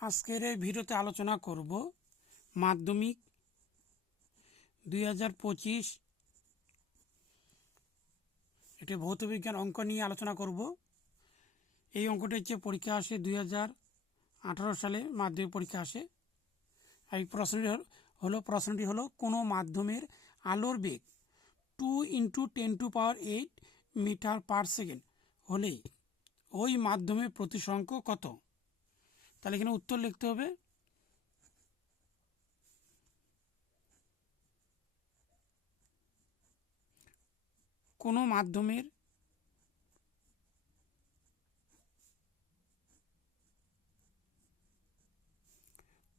আজকের এই ভিডিওতে আলোচনা করব মাধ্যমিক দুই হাজার পঁচিশ। এটি ভৌতবিজ্ঞান অঙ্ক নিয়ে আলোচনা করব। এই অঙ্কটি হচ্ছে পরীক্ষা আসে দুই হাজার আঠারো সালে, মাধ্যমিক পরীক্ষা আসে। এই প্রশ্নটি হল- প্রশ্নটি হলো, কোনো মাধ্যমের আলোর বেগ two into ten to power eight metre per second হলে ওই মাধ্যমের প্রতিসংখ্য কত? তাহলে এখানে উত্তর লিখতে হবে। কোনো মাধ্যমের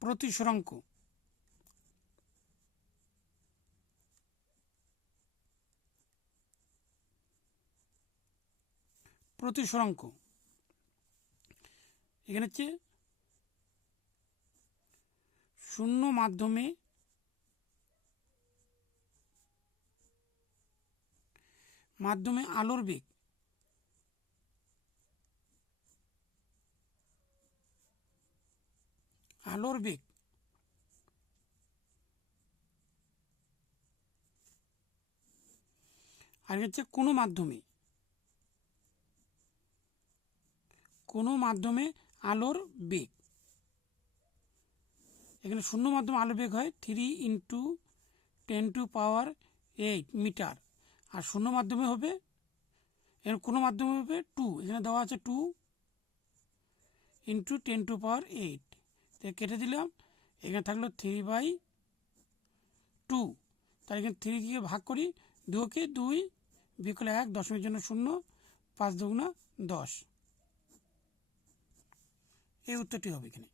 প্রতিসরাঙ্ক প্রতিসরাঙ্ক এখানে হচ্ছে শূন্য মাধ্যমে মাধ্যমে আলোর বেগ। আলোর বেগ। আর হচ্ছে কোনো মাধ্যমে। কোনো মাধ্যমে আলোর বেগ। এখানে শূন্য মাধ্যমে আলো বেগ হয় three into ten to power eight metre আর শূন্য মাধ্যমে হবে, এর কোনো মাধ্যমে হবে টু এখানে দেওয়া আছে two into ten to power eight কেটে দিলাম, এখানে থাকল থ্রি বাই টু তাহলে এখানে থ্রি দিয়ে ভাগ করি, দুকে দুই বিকলে এক দশমিক জন্য শূন্য, পাঁচ দুগুণা দশ। এই উত্তরটি হবে এখানে।